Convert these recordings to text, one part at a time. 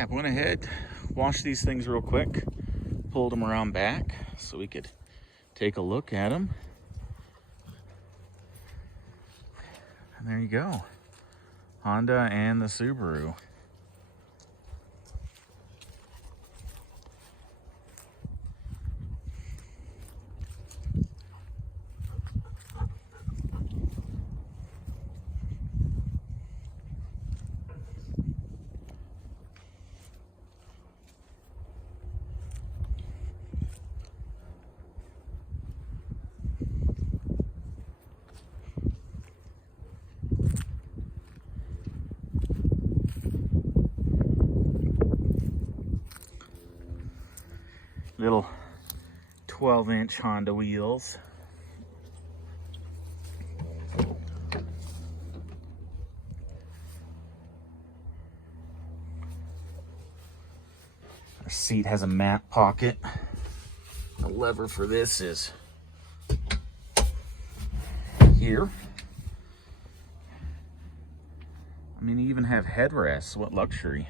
I went ahead, washed these things real quick, pulled them around back so we could take a look at them. And there you go, Honda and the Subaru. Little 12-inch Honda wheels. Our seat has a map pocket. The lever for this is here. I mean, you even have headrests. What luxury.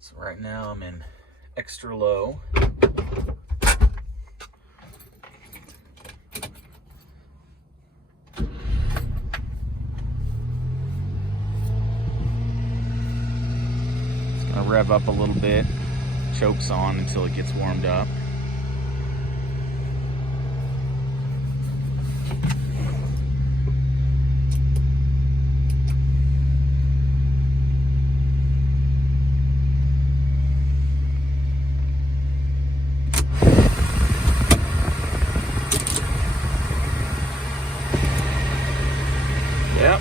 So right now I'm in extra low. It's gonna rev up a little bit, chokes on until it gets warmed up.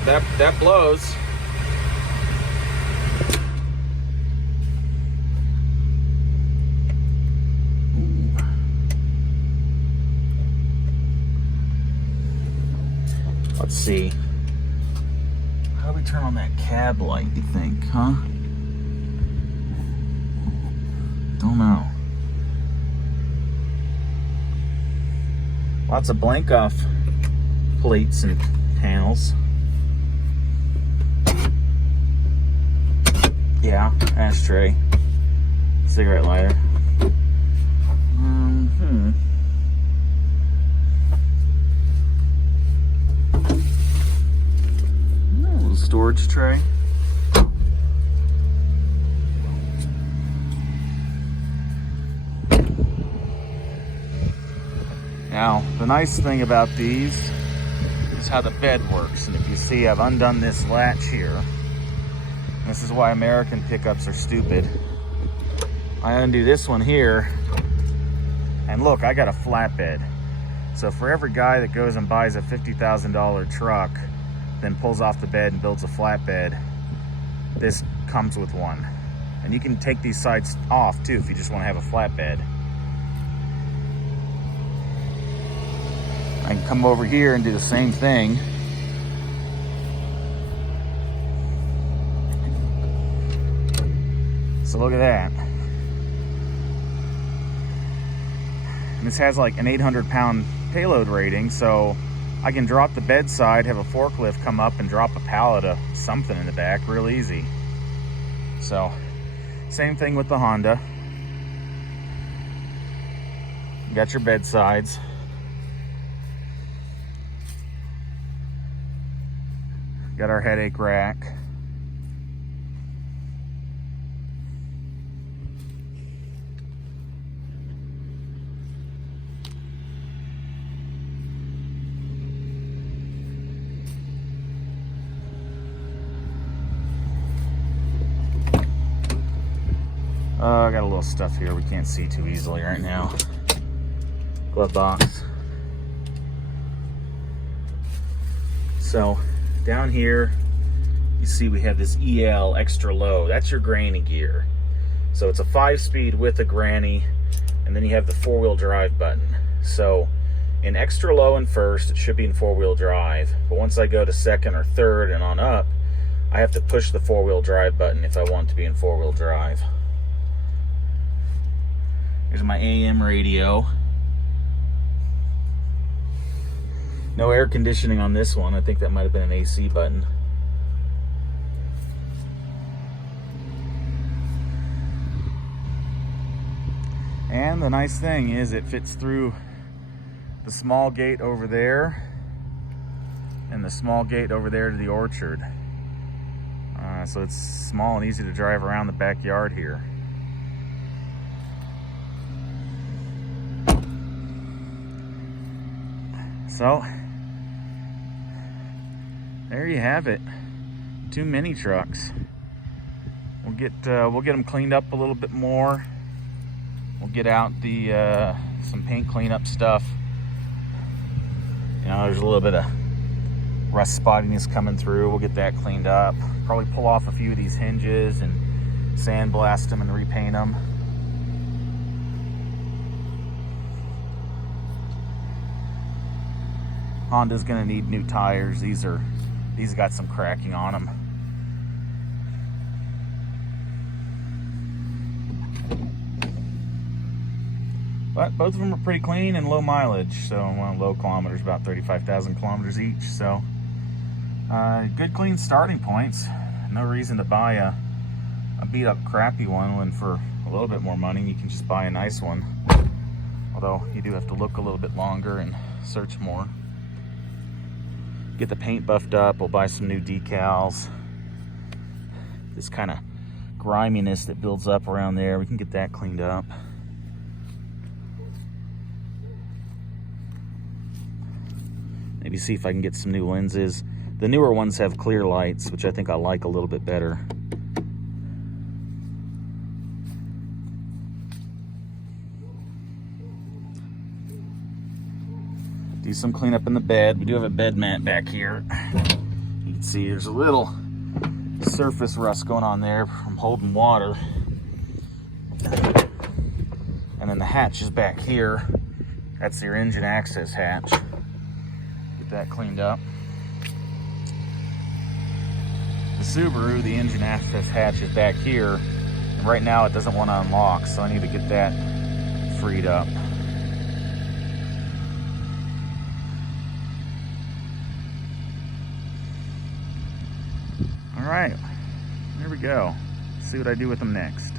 Yep, that blows. Ooh. Let's see. How do we turn on that cab light, you think, huh? Don't know. Lots of blank off plates and panels. Yeah, ashtray, cigarette lighter. A little storage tray. Now, the nice thing about these is how the bed works. And if you see, I've undone this latch here. This is why American pickups are stupid. I undo this one here, and look, I got a flatbed. So for every guy that goes and buys a $50,000 truck, then pulls off the bed and builds a flatbed, this comes with one. And you can take these sides off too if you just want to have a flatbed. I can come over here and do the same thing. So look at that. And this has like an 800-pound payload rating, so I can drop the bedside, have a forklift come up and drop a pallet of something in the back real easy. So, same thing with the Honda. You got your bedsides. Got our headache rack. I got a little stuff here we can't see too easily right now. Glove box. So down here, you see we have this EL extra low. That's your granny gear. So it's a 5-speed with a granny, and then you have the 4-wheel drive button. So In extra low and first, it should be in four-wheel drive. But once I go to second or third and on up, I have to push the four-wheel drive button if I want to be in four-wheel drive. Here's my AM radio. No air conditioning on this one. I think that might have been an AC button. And the nice thing is it fits through the small gate over there and the small gate over there to the orchard. So it's small and easy to drive around the backyard here. So there you have it. 2 mini trucks. We'll get them cleaned up a little bit more. We'll get out the some paint cleanup stuff. You know, there's a little bit of rust spottiness coming through. We'll get that cleaned up. Probably pull off a few of these hinges and sandblast them and repaint them. Honda's gonna need new tires. These got some cracking on them. But both of them are pretty clean and low mileage. So low kilometers, about 35,000 kilometers each. So good clean starting points. No reason to buy a beat up crappy one when for a little bit more money you can just buy a nice one. Although you do have to look a little bit longer and search more. Get the paint buffed up. We'll buy some new decals. This kind of griminess that builds up around there, we can get that cleaned up. Maybe see if I can get some new lenses. The newer ones have clear lights, which I think I like a little bit better. Do some cleanup in the bed. We do have a bed mat back here. You can see there's a little surface rust going on there from holding water. And then the hatch is back here. That's your engine access hatch. Get that cleaned up. The Subaru, the engine access hatch is back here. And right now it doesn't want to unlock, so I need to get that freed up. All right, there we go. Let's see what I do with them next.